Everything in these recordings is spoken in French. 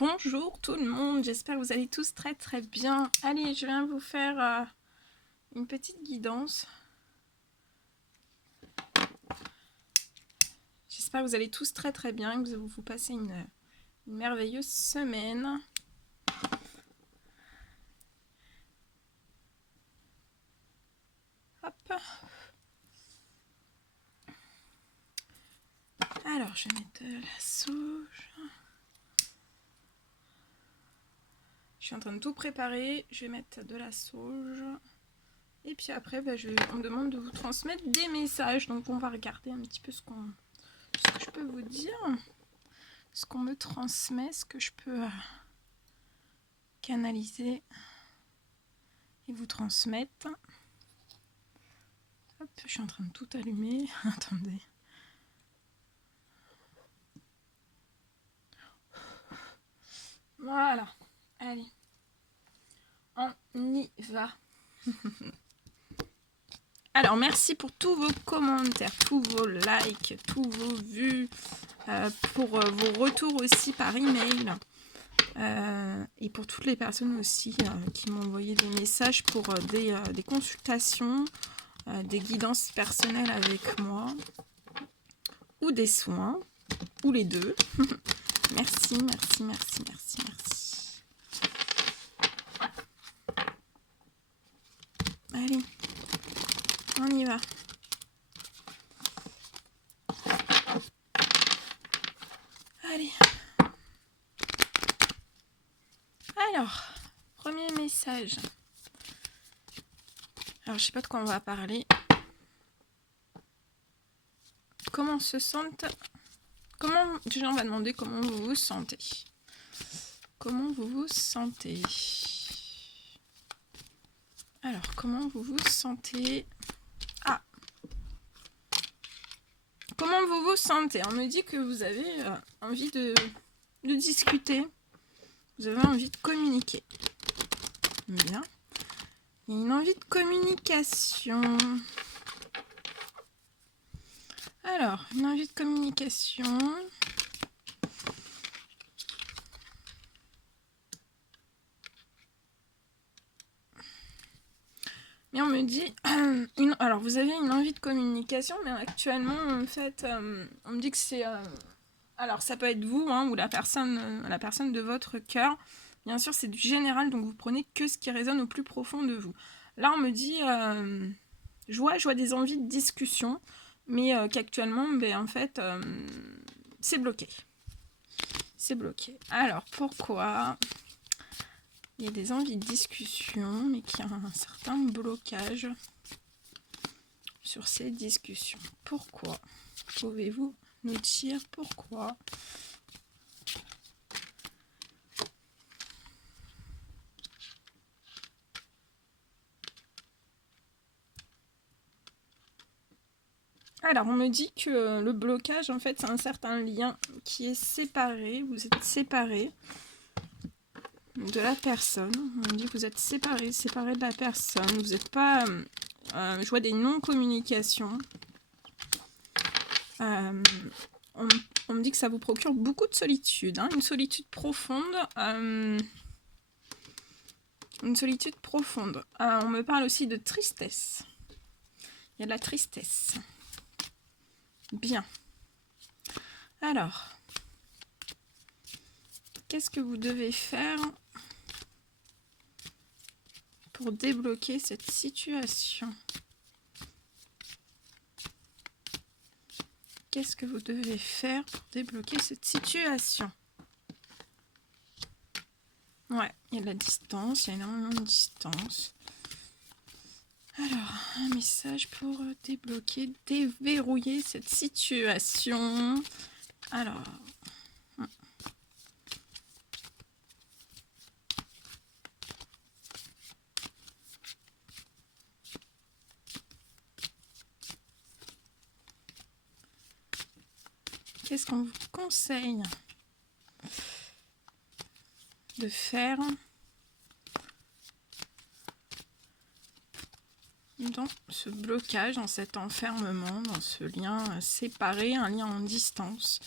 Bonjour tout le monde, j'espère que vous allez tous très très bien. Allez, je viens vous faire une petite guidance. J'espère que vous allez tous très très bien, que vous passez une merveilleuse semaine. Hop. Alors, je vais mettre de la sauge. Je suis en train de tout préparer. Je vais mettre de la sauge. Et puis après, on me demande de vous transmettre des messages. Donc, on va regarder un petit peu ce que je peux vous dire. Ce qu'on me transmet, ce que je peux canaliser et vous transmettre. Hop, je suis en train de tout allumer. Attendez. Voilà. Allez. On y va. Alors, merci pour tous vos commentaires, tous vos likes, tous vos vues, pour vos retours aussi par email. Et pour toutes les personnes aussi qui m'ont envoyé des messages pour des consultations, des guidances personnelles avec moi, ou des soins, ou les deux. Merci, merci, merci, merci, merci. Allez, on y va. Allez. Alors, premier message. Alors, je sais pas de quoi on va parler. Comment se sentent... Déjà, on va demander comment vous vous sentez. Comment vous vous sentez? Alors, comment vous vous sentez? Ah! Comment vous vous sentez? On me dit que vous avez envie de discuter. Vous avez envie de communiquer. Bien. Il y a une envie de communication. Alors, une envie de communication. Mais on me dit... alors, vous avez une envie de communication, mais actuellement, en fait, on me dit que c'est... alors, ça peut être vous, hein, ou la personne de votre cœur. Bien sûr, c'est du général, donc vous prenez que ce qui résonne au plus profond de vous. Là, on me dit... je vois des envies de discussion, mais qu'actuellement, en fait, c'est bloqué. C'est bloqué. Alors, pourquoi ? Il y a des envies de discussion, mais qu'il y a un certain blocage sur ces discussions. Pourquoi? Pouvez-vous nous dire pourquoi? Alors, on me dit que le blocage, en fait, c'est un certain lien qui est séparé. Vous êtes séparés de la personne. On me dit que vous êtes séparés de la personne. Vous n'êtes pas... je vois des non-communications. On me dit que ça vous procure beaucoup de solitude. Hein, une solitude profonde. Une solitude profonde. On me parle aussi de tristesse. Il y a de la tristesse. Bien. Alors, qu'est-ce que vous devez faire pour débloquer cette situation? Qu'est-ce que vous devez faire pour débloquer cette situation? Ouais, il y a de la distance, il y a énormément de distance. Alors, un message pour débloquer, déverrouiller cette situation. Alors... qu'est-ce qu'on vous conseille de faire dans ce blocage, dans cet enfermement, dans ce lien séparé, un lien en distance?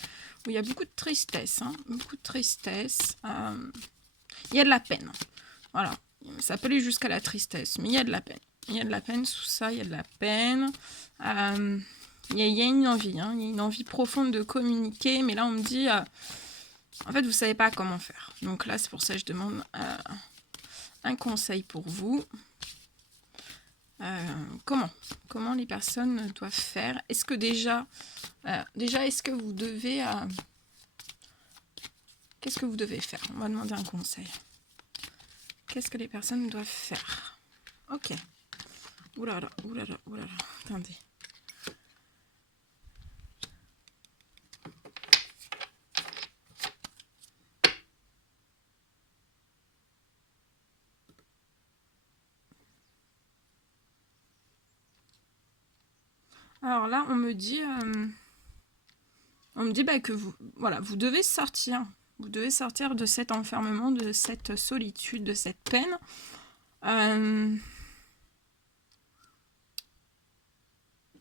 où il y a beaucoup de tristesse, hein, beaucoup de tristesse. Il y a de la peine. Voilà, ça peut aller jusqu'à la tristesse, mais il y a de la peine. Il y a de la peine sous ça, il y a de la peine. Il y a une envie, hein, il y a une envie profonde de communiquer, mais là on me dit, en fait vous ne savez pas comment faire. Donc là c'est pour ça que je demande un conseil pour vous. Comment les personnes doivent faire? Est-ce que déjà est-ce que vous devez... qu'est-ce que vous devez faire? On va demander un conseil. Qu'est-ce que les personnes doivent faire? Ok. Oulala, oulala, oulala. Attendez. Alors là, on me dit bah, que vous devez sortir. Vous devez sortir de cet enfermement, de cette solitude, de cette peine.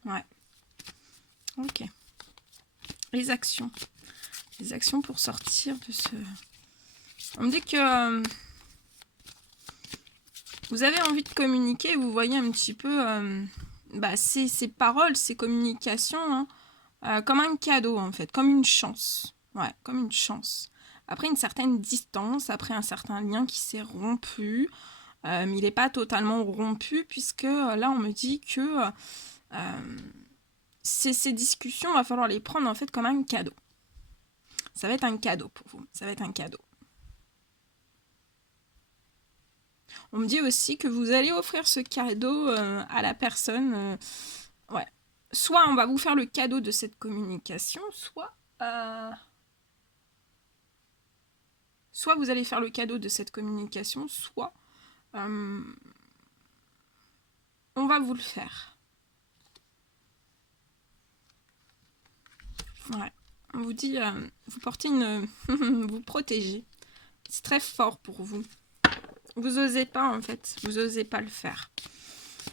Ouais. Ok. Les actions. Les actions pour sortir de ce... On me dit que vous avez envie de communiquer, vous voyez un petit peu ces paroles, ces communications, hein, comme un cadeau en fait, comme une chance. Ouais, comme une chance. Après une certaine distance, après un certain lien qui s'est rompu, mais il n'est pas totalement rompu, puisque là on me dit que ces discussions, il va falloir les prendre en fait comme un cadeau. Ça va être un cadeau pour vous, ça va être un cadeau. On me dit aussi que vous allez offrir ce cadeau à la personne. Ouais. Soit on va vous faire le cadeau de cette communication, soit vous allez faire le cadeau de cette communication, soit on va vous le faire. Ouais. On vous dit, vous portez une... vous protégez. C'est très fort pour vous. Vous osez pas en fait, vous osez pas le faire.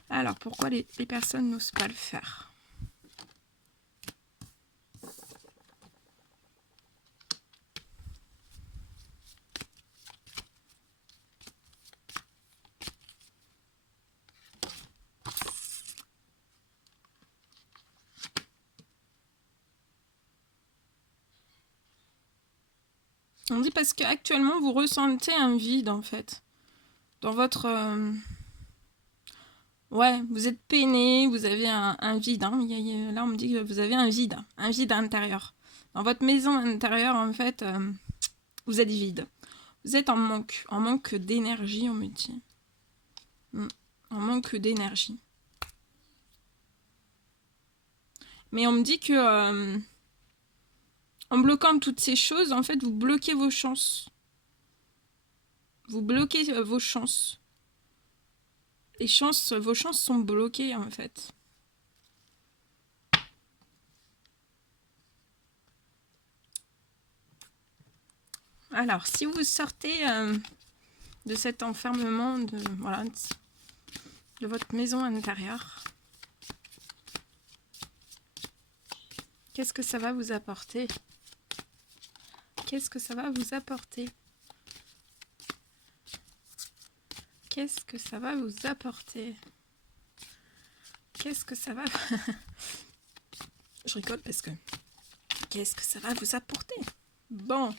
Alors pourquoi les personnes n'osent pas le faire? On dit parce qu'actuellement vous ressentez un vide en fait. Dans votre... Ouais, vous êtes peiné, vous avez un vide. Hein. Là on me dit que vous avez un vide intérieur. Dans votre maison intérieure en fait, vous êtes vide. Vous êtes en manque d'énergie on me dit. En manque d'énergie. Mais on me dit que... en bloquant toutes ces choses, en fait, vous bloquez vos chances. Vous bloquez vos chances. Vos chances sont bloquées, en fait. Alors, si vous sortez de cet enfermement, de votre maison intérieure, qu'est-ce que ça va vous apporter? Qu'est-ce que ça va vous apporter? Qu'est-ce que ça va vous apporter? Qu'est-ce que ça va... Je rigole parce que... Qu'est-ce que ça va vous apporter? Bon.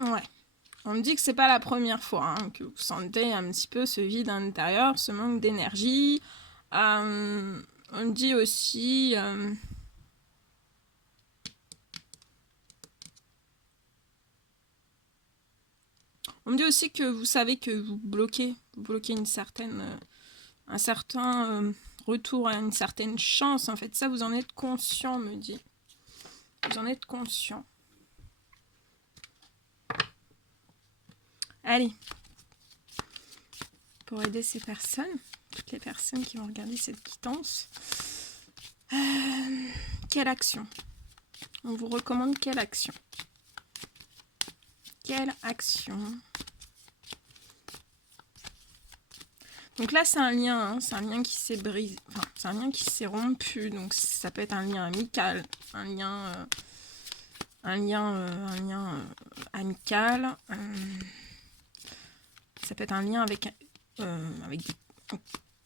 Ouais. On me dit que c'est pas la première fois hein, que vous sentez un petit peu ce vide intérieur, ce manque d'énergie. On me dit aussi... on me dit aussi que vous savez que vous bloquez un certain retour à une certaine chance. En fait, ça, vous en êtes conscient, on me dit. Vous en êtes conscient. Allez. Pour aider ces personnes, toutes les personnes qui vont regarder cette quittance, quelle action? On vous recommande quelle action? Quelle action? Donc là, c'est un lien, hein, c'est un lien qui s'est brisé, enfin, c'est un lien qui s'est rompu. Donc ça peut être un lien amical, un lien amical. Ça peut être un lien avec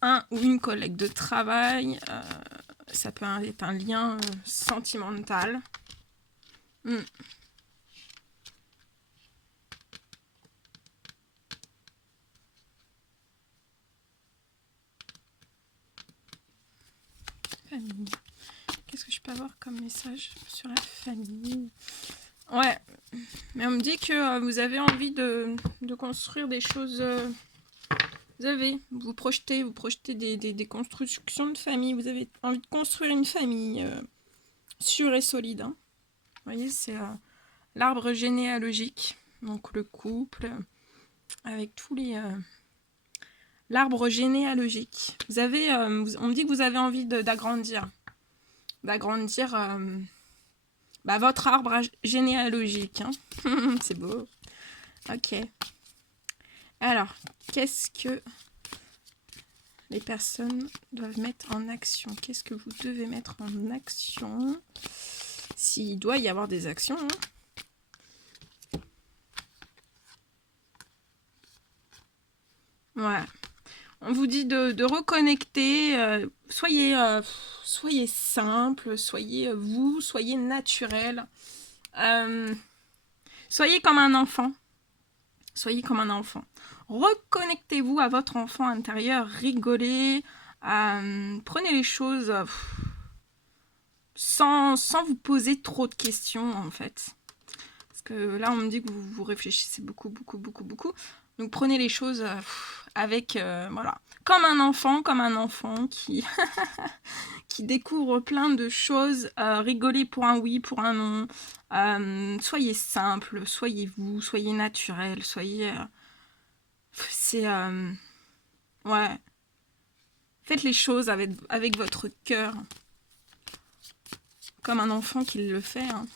un ou une collègue de travail. Ça peut être un lien sentimental. Famille. Qu'est-ce que je peux avoir comme message sur la famille? Ouais, mais on me dit que vous avez envie de construire des choses. Vous projetez des constructions de famille. Vous avez envie de construire une famille sûre et solide. Hein. Vous voyez, c'est l'arbre généalogique. Donc le couple, avec tous les... l'arbre généalogique. Vous avez, on me dit que vous avez envie d'agrandir. D'agrandir votre arbre généalogique. Hein. C'est beau. Ok. Alors, qu'est-ce que les personnes doivent mettre en action? Qu'est-ce que vous devez mettre en action? S'il doit y avoir des actions. Hein. Voilà. On vous dit de reconnecter. Soyez simple, soyez vous, soyez naturel. Soyez comme un enfant. Soyez comme un enfant. Reconnectez-vous à votre enfant intérieur, rigolez, prenez les choses sans vous poser trop de questions en fait. Parce que là on me dit que vous réfléchissez beaucoup. Donc prenez les choses avec, voilà, comme un enfant qui, qui découvre plein de choses. Rigolez pour un oui, pour un non. Soyez simple, soyez vous, soyez naturel, soyez... c'est... ouais. Faites les choses avec votre cœur. Comme un enfant qui le fait. Hein.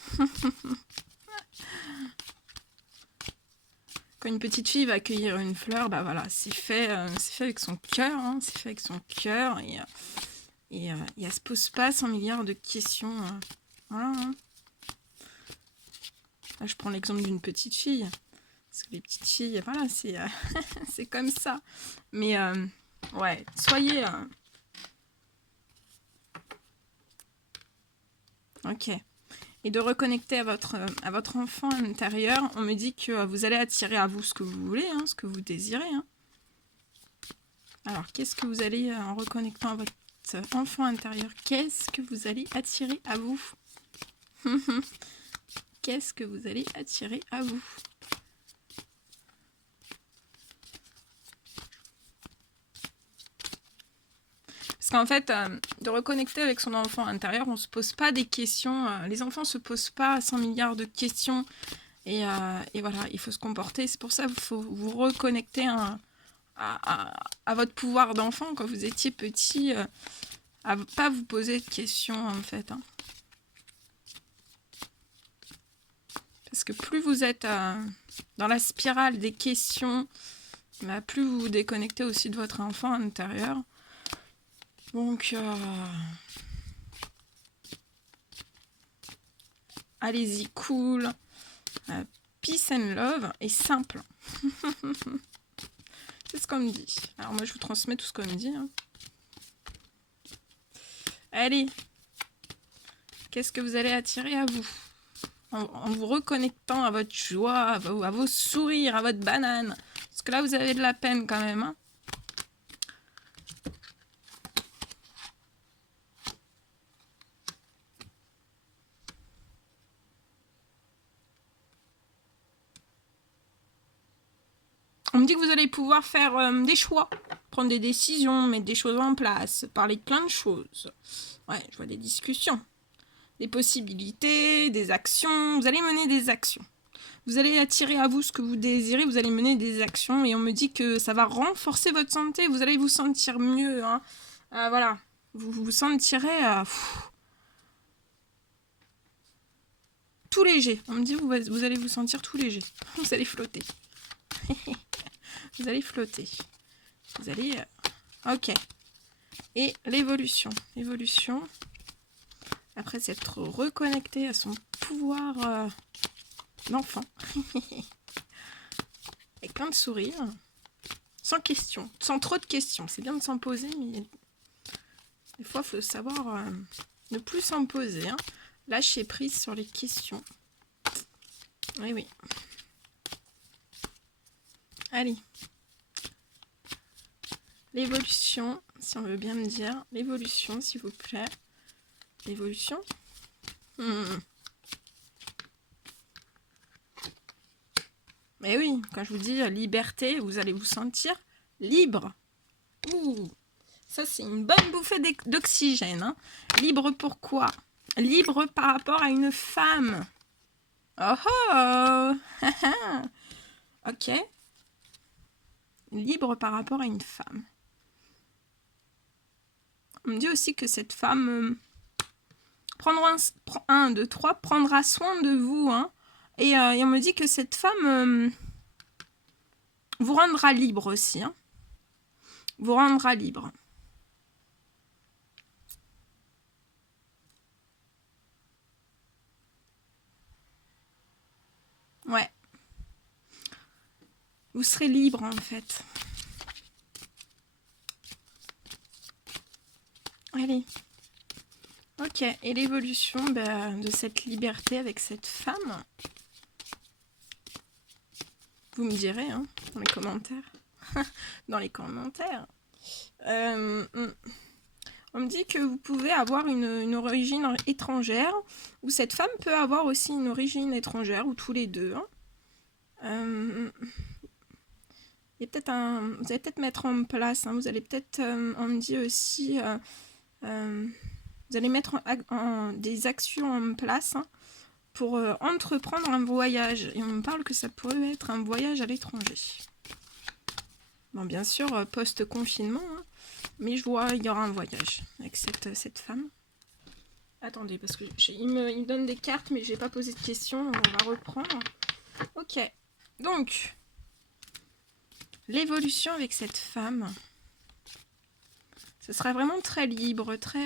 Quand une petite fille va accueillir une fleur, bah voilà, c'est fait avec son cœur. Hein, c'est fait avec son cœur. Et elle se pose pas 100 milliards de questions. Voilà. Hein. Là, je prends l'exemple d'une petite fille. Parce que les petites filles, voilà, c'est c'est comme ça. Mais ouais, soyez... ok. Et de reconnecter à votre enfant intérieur. On me dit que vous allez attirer à vous ce que vous voulez, hein, ce que vous désirez. Hein. Alors, qu'est-ce que vous allez, en reconnectant à votre enfant intérieur, qu'est-ce que vous allez attirer à vous? Qu'est-ce que vous allez attirer à vous? Parce qu'en fait, de reconnecter avec son enfant intérieur, on ne se pose pas des questions. Les enfants ne se posent pas 100 milliards de questions. Et voilà, il faut se comporter. C'est pour ça qu'il faut vous reconnecter à votre pouvoir d'enfant quand vous étiez petit. À ne pas vous poser de questions, en fait. Hein. Parce que plus vous êtes dans la spirale des questions, bah, plus vous vous déconnectez aussi de votre enfant intérieur. Donc, allez-y, cool. Peace and love et simple. C'est ce qu'on me dit. Alors moi, je vous transmets tout ce qu'on me dit. Hein. Allez. Qu'est-ce que vous allez attirer à vous? En vous reconnectant à votre joie, à vos sourires, à votre banane. Parce que là, vous avez de la peine quand même. Hein. On me dit que vous allez pouvoir faire des choix, prendre des décisions, mettre des choses en place, parler de plein de choses. Ouais, je vois des discussions, des possibilités, des actions. Vous allez mener des actions. Vous allez attirer à vous ce que vous désirez, vous allez mener des actions et on me dit que ça va renforcer votre santé, vous allez vous sentir mieux. Hein. Voilà, vous vous sentirez tout léger. On me dit que vous allez vous sentir tout léger. Vous allez flotter. Vous allez flotter. Vous allez Ok. Et l'évolution. L'évolution. Après s'être reconnecté à son pouvoir d'enfant. Avec plein de sourires. Sans questions. Sans trop de questions. C'est bien de s'en poser, mais des fois, il faut savoir ne plus s'en poser. Hein. Lâcher prise sur les questions. Oui, oui. Allez. L'évolution, si on veut bien me dire. L'évolution, s'il vous plaît. L'évolution. Mais oui, quand je vous dis liberté, vous allez vous sentir libre. Ouh, ça, c'est une bonne bouffée d'oxygène. Hein. Libre pourquoi? Libre par rapport à une femme. Oh oh. Ok. Libre par rapport à une femme. On me dit aussi que cette femme prendra soin de vous. Hein. Et on me dit que cette femme vous rendra libre aussi. Hein. Vous rendra libre. Ouais. Vous serez libre en fait. Allez. Ok, et l'évolution de cette liberté avec cette femme, vous me direz hein, dans les commentaires. Dans les commentaires. On me dit que vous pouvez avoir une origine étrangère, ou cette femme peut avoir aussi une origine étrangère, ou tous les deux. Hein. Il y a peut-être vous allez peut-être mettre en place, hein, vous allez peut-être, on me dit aussi, vous allez mettre des actions en place hein, pour entreprendre un voyage. Et on me parle que ça pourrait être un voyage à l'étranger. Bon, bien sûr, post-confinement, hein, mais je vois il y aura un voyage avec cette femme. Attendez, parce que il me donne des cartes, mais j'ai pas posé de questions. On va reprendre. Ok. Donc, l'évolution avec cette femme, ce sera vraiment très libre, très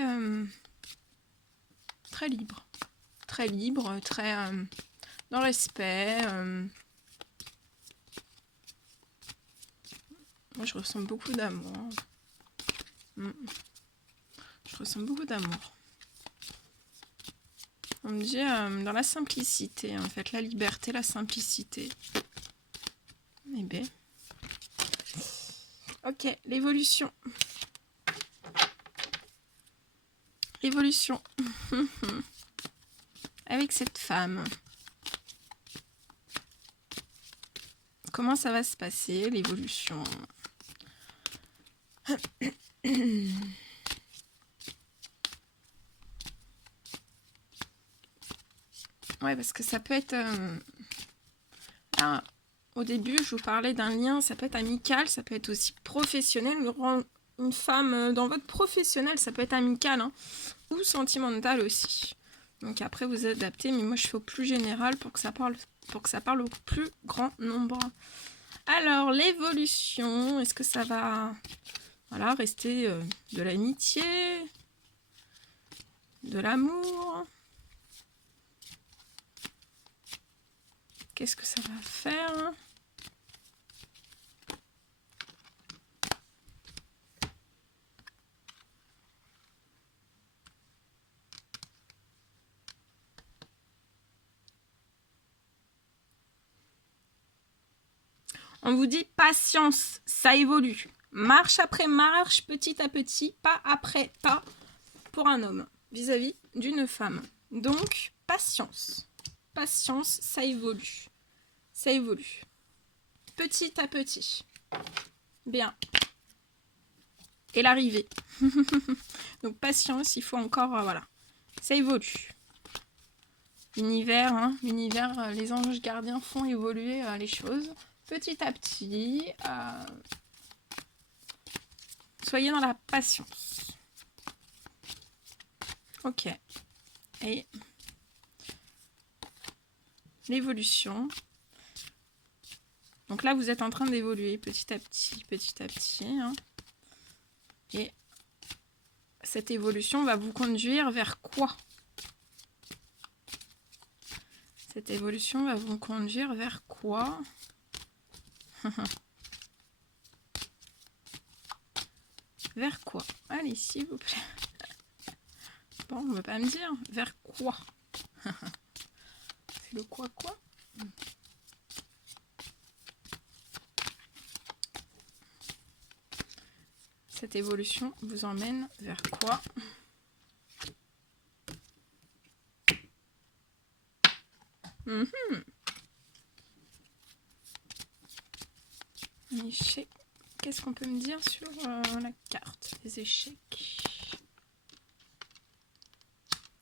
libre. Très libre, très dans le respect. Moi, je ressens beaucoup d'amour. Je ressens beaucoup d'amour. On me dit dans la simplicité, en fait, la liberté, la simplicité. Eh bien. Ok, l'évolution. L'évolution. Avec cette femme. Comment ça va se passer, l'évolution? Ouais, parce que ça peut être... Alors, au début, je vous parlais d'un lien, ça peut être amical, ça peut être aussi professionnel. Une femme dans votre professionnel, ça peut être amical, hein, ou sentimental aussi. Donc après, vous adaptez, mais moi, je fais au plus général pour que ça parle au plus grand nombre. Alors, l'évolution, est-ce que ça va rester de l'amitié, de l'amour? Qu'est-ce que ça va faire? On vous dit patience, ça évolue. Marche après marche, petit à petit, pas après pas, pour un homme, vis-à-vis d'une femme. Donc, patience. Patience, ça évolue. Ça évolue. Petit à petit. Bien. Et l'arrivée. Donc, patience, il faut encore, voilà. Ça évolue. L'univers, hein, l'univers, les anges gardiens font évoluer les choses. Petit à petit, soyez dans la patience. Ok. Et l'évolution. Donc là, vous êtes en train d'évoluer petit à petit, petit à petit. Hein. Et cette évolution va vous conduire vers quoi? Cette évolution va vous conduire vers quoi? Vers quoi? Allez, s'il vous plaît. Bon, on ne veut pas me dire. Vers quoi? C'est le quoi? Cette évolution vous emmène vers quoi? Un échec. Qu'est-ce qu'on peut me dire sur la carte? Les échecs.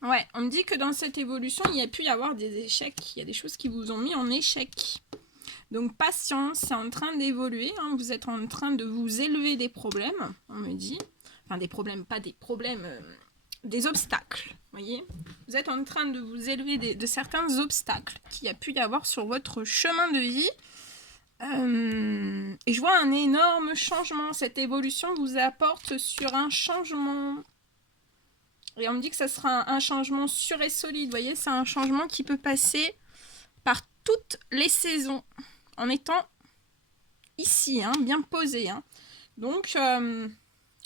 Ouais, on me dit que dans cette évolution, il y a pu y avoir des échecs. Il y a des choses qui vous ont mis en échec. Donc, patience, c'est en train d'évoluer. Hein. Vous êtes en train de vous élever des problèmes, on me dit. Enfin, des problèmes, pas des problèmes, des obstacles. Vous voyez? Vous êtes en train de vous élever de certains obstacles qu'il y a pu y avoir sur votre chemin de vie. Et je vois un énorme changement. Cette évolution vous apporte sur un changement. Et on me dit que ça sera un changement sûr et solide. Vous voyez, c'est un changement qui peut passer par toutes les saisons. En étant ici, hein, bien posé. Hein. Donc,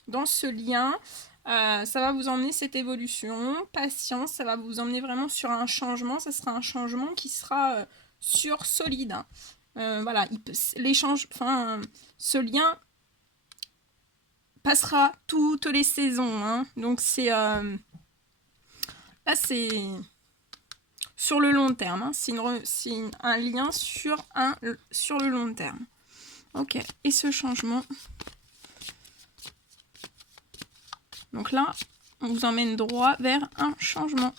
dans ce lien, ça va vous emmener cette évolution. Patience, ça va vous emmener vraiment sur un changement. Ça sera un changement qui sera sûr, solide. Hein. Voilà, ce lien passera toutes les saisons. Hein. Donc, là, c'est sur le long terme. Hein. C'est un lien sur le long terme. Ok, et ce changement. Donc là, on vous emmène droit vers un changement.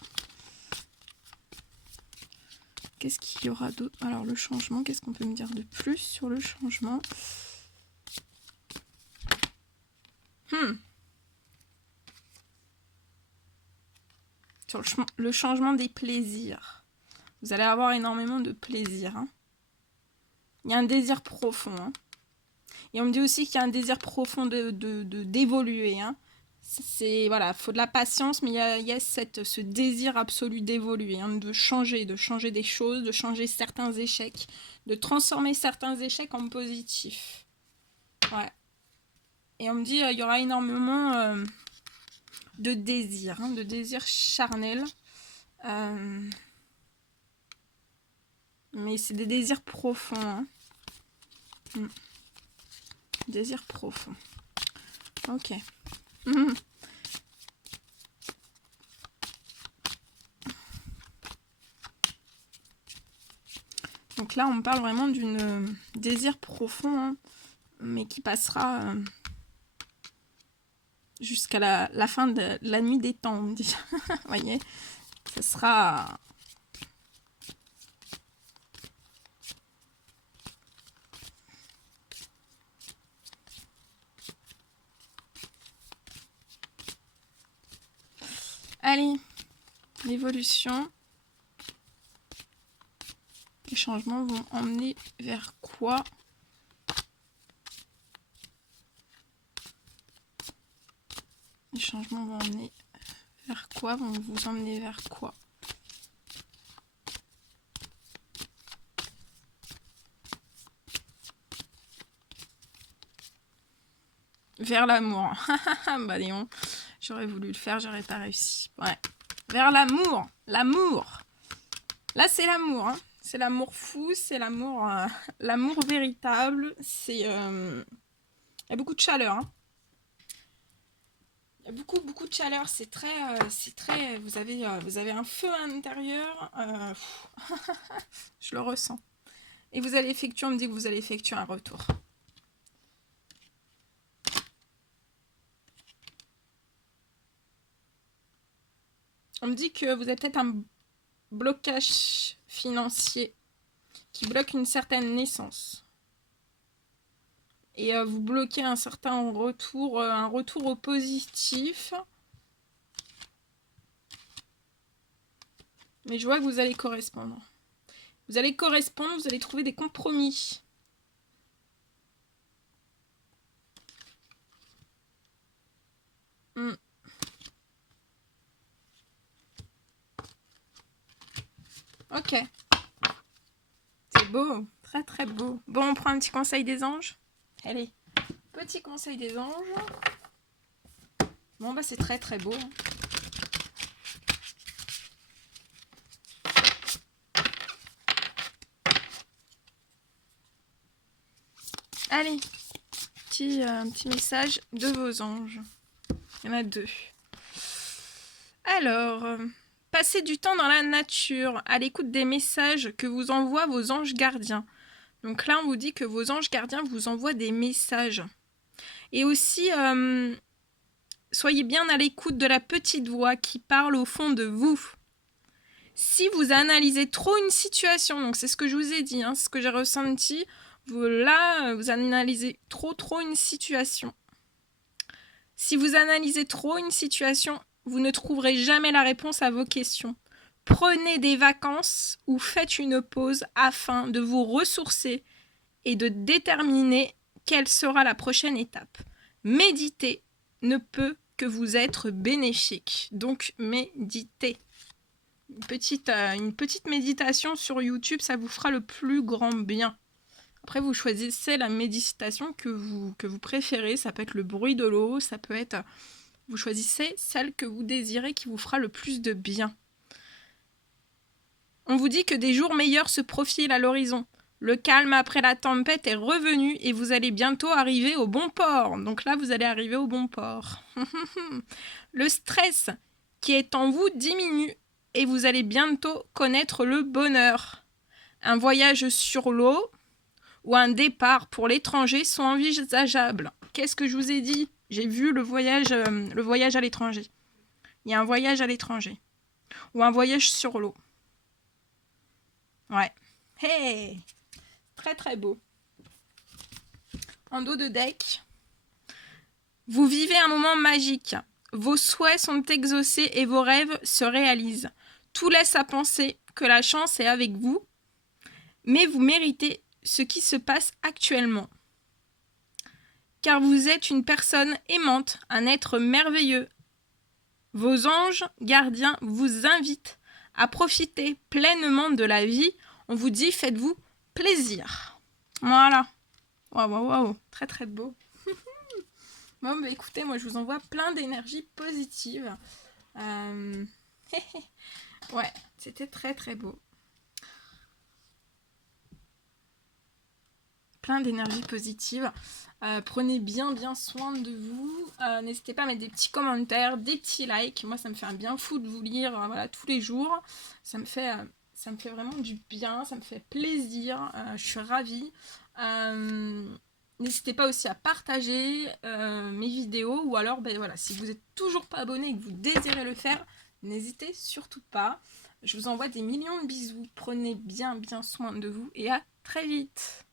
Qu'est-ce qu'il y aura d'autre? Alors le changement, qu'est-ce qu'on peut me dire de plus sur le changement? Sur le changement des plaisirs. Vous allez avoir énormément de plaisir. Hein. Il y a un désir profond. Hein. Et on me dit aussi qu'il y a un désir profond d'évoluer. Hein. Voilà, faut de la patience, mais il y a ce désir absolu d'évoluer, hein, de changer des choses, de changer certains échecs, de transformer certains échecs en positifs. Ouais. Et on me dit il y aura énormément de désir, hein, de désir charnel. Mais c'est des désirs profonds. Hein. Désir profond. Ok. Donc là, on me parle vraiment d'un désir profond, hein, mais qui passera jusqu'à la fin de la nuit des temps, on me dit. Vous voyez, ce sera... Allez, l'évolution. Les changements vont emmener vers quoi? Les changements vont emmener vers quoi? Vont vous emmener vers quoi? Vers l'amour. Bah Léon, j'aurais voulu le faire, j'aurais pas réussi. Ouais. Vers l'amour. L'amour. Là, c'est l'amour. Hein. C'est l'amour fou, c'est l'amour l'amour véritable. C'est... Il y a beaucoup de chaleur. Hein. Il y a beaucoup de chaleur. C'est très... Vous avez un feu à l'intérieur. Je le ressens. Et vous allez effectuer, on me dit que vous allez effectuer un retour. On me dit que vous avez peut-être un blocage financier qui bloque une certaine naissance. Et vous bloquez un certain retour, un retour au positif. Mais je vois que vous allez correspondre. Vous allez correspondre, vous allez trouver des compromis. Ok. C'est beau. Très très beau. Bon, on prend un petit conseil des anges. Allez. Petit conseil des anges. Bon, bah c'est très très beau. Allez. Un petit message de vos anges. Il y en a 2. Alors, passez du temps dans la nature, à l'écoute des messages que vous envoient vos anges gardiens. Donc là, on vous dit que vos anges gardiens vous envoient des messages. Et aussi, soyez bien à l'écoute de la petite voix qui parle au fond de vous. Si vous analysez trop une situation, donc c'est ce que je vous ai dit, hein, ce que j'ai ressenti, vous analysez trop une situation. Si vous analysez trop une situation, vous ne trouverez jamais la réponse à vos questions. Prenez des vacances ou faites une pause afin de vous ressourcer et de déterminer quelle sera la prochaine étape. Méditer ne peut que vous être bénéfique. Donc, méditez. Une petite méditation sur YouTube, ça vous fera le plus grand bien. Après, vous choisissez la méditation que vous préférez. Ça peut être le bruit de l'eau, ça peut être... Vous choisissez celle que vous désirez qui vous fera le plus de bien. On vous dit que des jours meilleurs se profilent à l'horizon. Le calme après la tempête est revenu et vous allez bientôt arriver au bon port. Donc là, vous allez arriver au bon port. Le stress qui est en vous diminue et vous allez bientôt connaître le bonheur. Un voyage sur l'eau ou un départ pour l'étranger sont envisageables. Qu'est-ce que je vous ai dit ? J'ai vu le voyage à l'étranger. Il y a un voyage à l'étranger. Ou un voyage sur l'eau. Ouais. Hey ! Très très beau. En dos de deck. Vous vivez un moment magique. Vos souhaits sont exaucés et vos rêves se réalisent. Tout laisse à penser que la chance est avec vous. Mais vous méritez ce qui se passe actuellement. Car vous êtes une personne aimante, un être merveilleux. Vos anges gardiens vous invitent à profiter pleinement de la vie. On vous dit, faites-vous plaisir. Voilà. Waouh. Très très beau. Bon, bah écoutez, moi je vous envoie plein d'énergie positive. Ouais, c'était très très beau. Plein d'énergie positive. Prenez bien soin de vous. N'hésitez pas à mettre des petits commentaires, des petits likes. Moi, ça me fait un bien fou de vous lire voilà, tous les jours. Ça me fait vraiment du bien, ça me fait plaisir. Je suis ravie. N'hésitez pas aussi à partager mes vidéos. Ou alors, ben, voilà, si vous n'êtes toujours pas abonné et que vous désirez le faire, n'hésitez surtout pas. Je vous envoie des millions de bisous. Prenez bien soin de vous et à très vite.